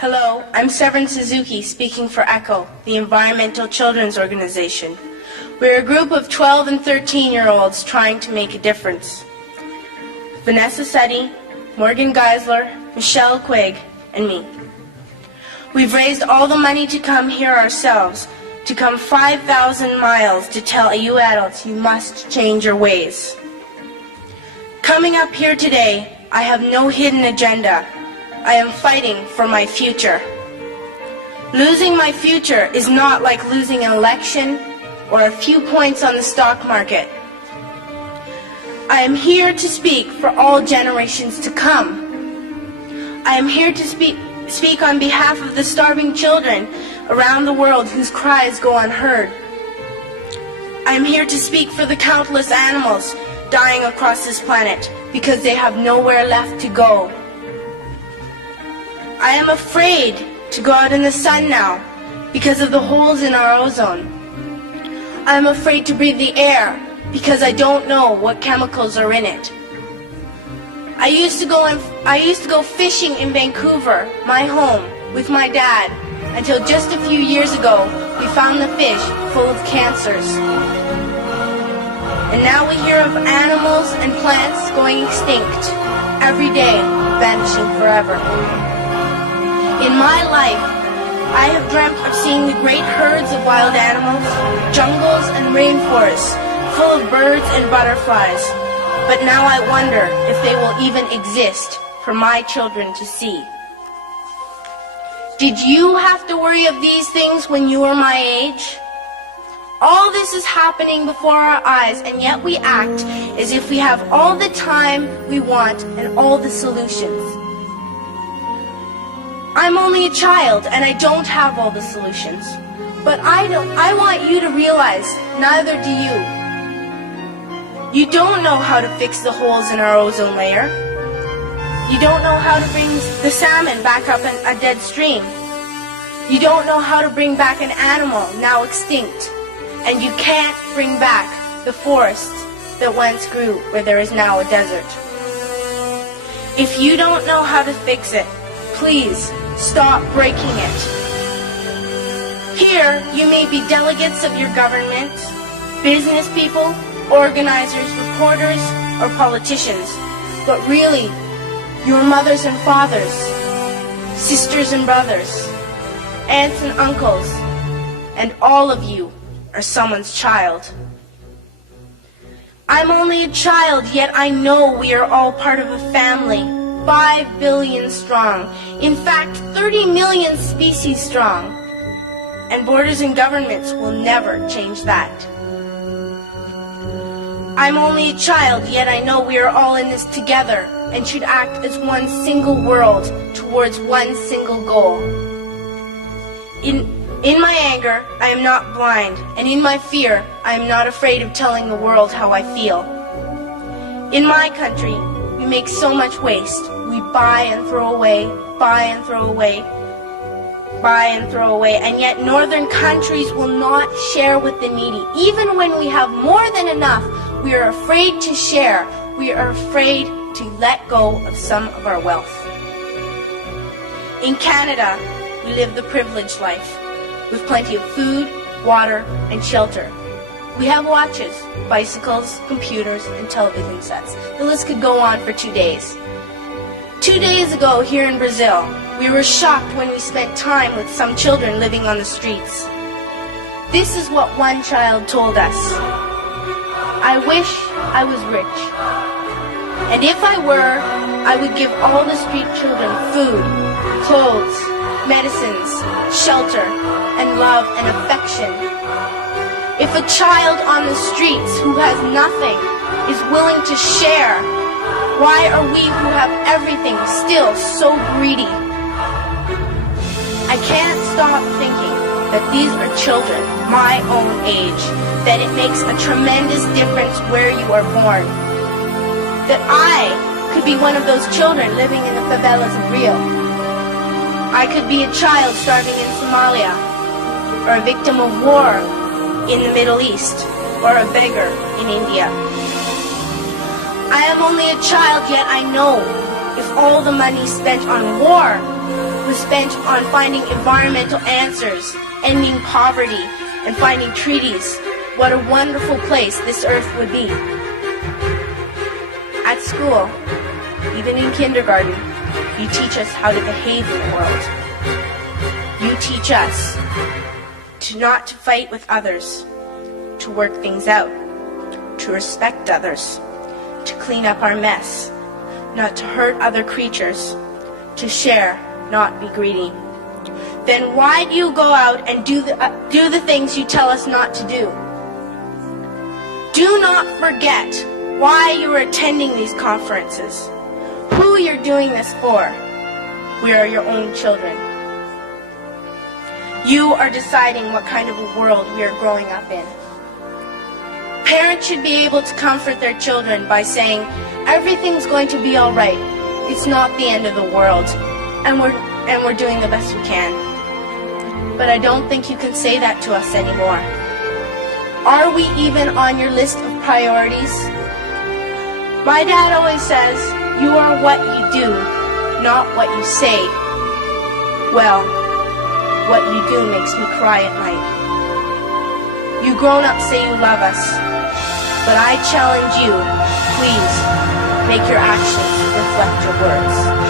Hello, I'm Severin Suzuki speaking for ECHO, the Environmental Children's Organization. We're a group of 12 and 13-year-olds trying to make a difference. Vanessa Setti, Morgan Geisler, Michelle Quigg, and me. We've raised all the money to come here ourselves, to come 5,000 miles to tell you adults you must change your ways. Coming up here today, I have no hidden agenda. I am fighting for my future. Losing my future is not like losing an election or a few points on the stock market. I am here to speak for all generations to come. I am here to speak on behalf of the starving children around the world whose cries go unheard. I am here to speak for the countless animals dying across this planet because they have nowhere left to go. I am afraid to go out in the sun now because of the holes in our ozone. I am afraid to breathe the air because I don't know what chemicals are in it. I used to go fishing in Vancouver, my home, with my dad, until just a few years ago we found the fish full of cancers. And now we hear of animals and plants going extinct, every day vanishing forever. In my life, I have dreamt of seeing the great herds of wild animals, jungles and rainforests full of birds and butterflies. But now I wonder if they will even exist for my children to see. Did you have to worry of these things when you were my age? All this is happening before our eyes, and yet we act as if we have all the time we want and all the solutions. I'm only a child and I don't have all the solutions. But I want you to realize, neither do you. You don't know how to fix the holes in our ozone layer. You don't know how to bring the salmon back up in a dead stream. You don't know how to bring back an animal now extinct. And you can't bring back the forests that once grew where there is now a desert. If you don't know how to fix it, please stop breaking it. Here, you may be delegates of your government, business people, organizers, reporters, or politicians, but really, your mothers and fathers, sisters and brothers, aunts and uncles, and all of you are someone's child. I'm only a child, yet I know we are all part of a family, 5 billion strong, in fact 30 million species strong, and borders and governments will never change that. I'm only a child, yet I know we are all in this together and should act as one single world towards one single goal. In my anger, I am not blind, and in my fear, I am not afraid of telling the world how I feel. In my country, we make so much waste. We buy and throw away, buy and throw away, buy and throw away, and yet northern countries will not share with the needy. Even when we have more than enough, we are afraid to share. We are afraid to let go of some of our wealth. In Canada, we live the privileged life, with plenty of food, water, and shelter. We have watches, bicycles, computers, and television sets. The list could go on for 2 days. 2 days ago, here in Brazil, we were shocked when we spent time with some children living on the streets. This is what one child told us. I wish I was rich. And if I were, I would give all the street children food, clothes, medicines, shelter, and love and affection. If a child on the streets who has nothing is willing to share, why are we who have everything still so greedy? I can't stop thinking that these are children my own age, that it makes a tremendous difference where you are born. That I could be one of those children living in the favelas of Rio. I could be a child starving in Somalia, or a victim of war in the Middle East, or a beggar in India. I am only a child, yet I know if all the money spent on war was spent on finding environmental answers, ending poverty, and finding treaties, what a wonderful place this earth would be. At school, even in kindergarten, you teach us how to behave in the world. You teach us not to fight with others, to work things out, to respect others, to clean up our mess, not to hurt other creatures, to share, not be greedy. Then why do you go out and do the things you tell us not to do? Do not forget why you are attending these conferences, who you're doing this for. We are your own children. You are deciding what kind of a world we are growing up in. Parents should be able to comfort their children by saying, everything's going to be all right. It's not the end of the world, and we're doing the best we can. But I don't think you can say that to us anymore. Are we even on your list of priorities? My dad always says, you are what you do, not what you say. Well, what you do makes me cry at night. You grown-ups say you love us, but I challenge you, please, make your actions reflect your words.